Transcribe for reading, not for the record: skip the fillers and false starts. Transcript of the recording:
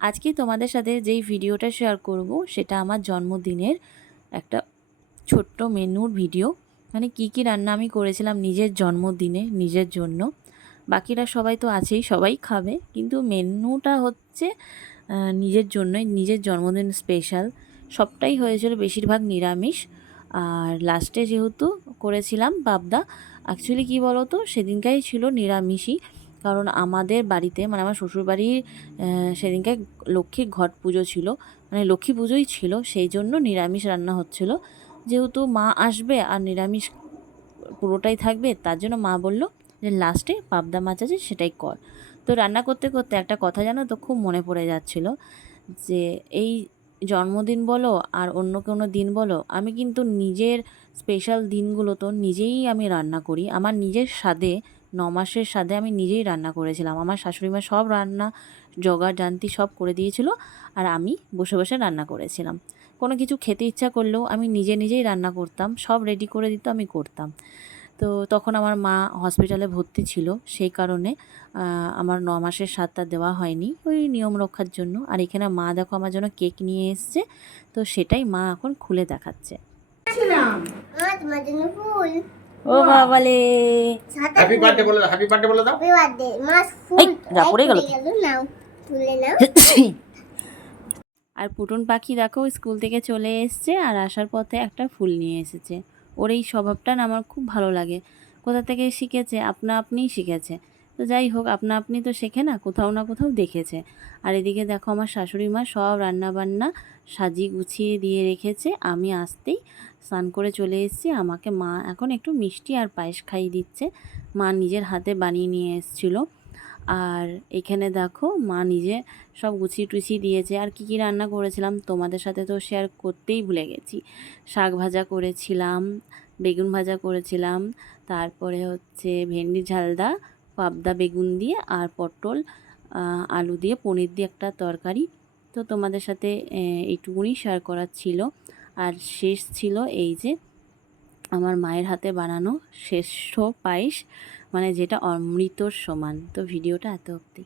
আজকে তোমাদের সাথে যেই ভিডিওটা শেয়ার করব সেটা আমার জন্মদিনের একটা ছোট্ট মেনুর ভিডিও। মানে কি কি রান্না আমি করেছিলাম নিজের জন্মদিনে নিজের জন্য। বাকিরা সবাই তো আছেই, সবাই খাবে, কিন্তু মেনুটা হচ্ছে নিজের জন্যই, নিজের জন্মদিন স্পেশাল। সবটাই হয়েছিল বেশিরভাগ নিরামিষ। আর লাস্টে যেহেতু করেছিলাম পাবদা, অ্যাকচুয়ালি কী বলো তো, সেদিনকাই ছিল নিরামিষই। কারণ আমাদের বাড়িতে, মানে আমার শ্বশুরবাড়ির সেদিনকায় লক্ষ্মীর ঘট পুজো ছিল, মানে লক্ষ্মী পুজোই ছিল, সেই জন্য নিরামিষ রান্না হচ্ছিল। যেহেতু মা আসবে আর নিরামিষ পুরোটাই থাকবে, তার জন্য মা বলল যে লাস্টে পাবদা মাছ আছে সেটাই কর। তো রান্না করতে করতে একটা কথা জানো তো খুব মনে পড়ে যাচ্ছিল, যে এই জন্মদিন বলো আর অন্য কোনো দিন বলো, আমি কিন্তু নিজের স্পেশাল দিনগুলো তো নিজেই আমি রান্না করি। আমার নিজের স্বাদে, 9 মাসের স্বাদে আমি নিজেই রান্না করেছিলাম। আমার শাশুড়িমা সব রান্না জোগাড় জান্তি সব করে দিয়েছিল, আর আমি বসে বসে রান্না করেছিলাম। কোনো কিছু খেতে ইচ্ছা করলেও আমি নিজে নিজেই রান্না করতাম, সব রেডি করে দিত, আমি করতাম। তো তখন আমার মা হসপিটালে ভর্তি ছিল, সেই কারণে আমার 9 মাসের স্বাদটা দেওয়া হয়নি, ওই নিয়ম রক্ষার জন্য। আর এখানে মা দেখো আমার জন্য কেক নিয়ে এসছে, তো সেটাই মা এখন খুলে দেখাচ্ছে। ও বাবালে, হ্যাপি বার্থডে বলে দাও, হ্যাপি বার্থডে বলে দাও। হ্যাপি বার্থডে মাস ফুল যা পড়ে গেল। নাও তুলে নাও। আর পুটুন পাখি দেখো স্কুল থেকে চলে এসছে, আর আসার পথে একটা ফুল নিয়ে এসেছে। ওর এই স্বভাবটা না আমার খুব ভালো লাগে। কোথা থেকে শিখেছে? আপনা আপনিই শিখেছে। তো যাই হোক, আপনা আপনি তো শেখে না, কোথাও না কোথাও দেখেছে। আর এদিকে দেখো আমার শাশুড়ি মা সব রান্নাবান্না সাজিয়ে গুছিয়ে দিয়ে রেখেছে। আমি আসতেই স্নান করে চলে এসেছি। আমাকে মা এখন একটু মিষ্টি আর পায়েস খাইয়ে দিচ্ছে। মা নিজের হাতে বানিয়ে নিয়ে এসেছিলো। আর এখানে দেখো মা নিজে সব গুছিয়ে টুছিয়ে দিয়েছে। আর কি কি রান্না করেছিলাম তোমাদের সাথে তো শেয়ার করতেই ভুলে গেছি। শাক ভাজা করেছিলাম, বেগুন ভাজা করেছিলাম, তারপরে হচ্ছে ভেন্ডি ঝালদা, পাবদা বেগুন দিয়ে, আর পটল আলু দিয়ে পনির দিয়ে একটা তরকারি। তো তোমাদের সাথে এইটুকুনি শেয়ার করার ছিল। আর শেষ ছিল এই যে আমার মায়ের হাতে বানানো শ্রেষ্ঠ পায়েস, মানে যেটা অমৃতর সমান। তো ভিডিওটা এত অবধি।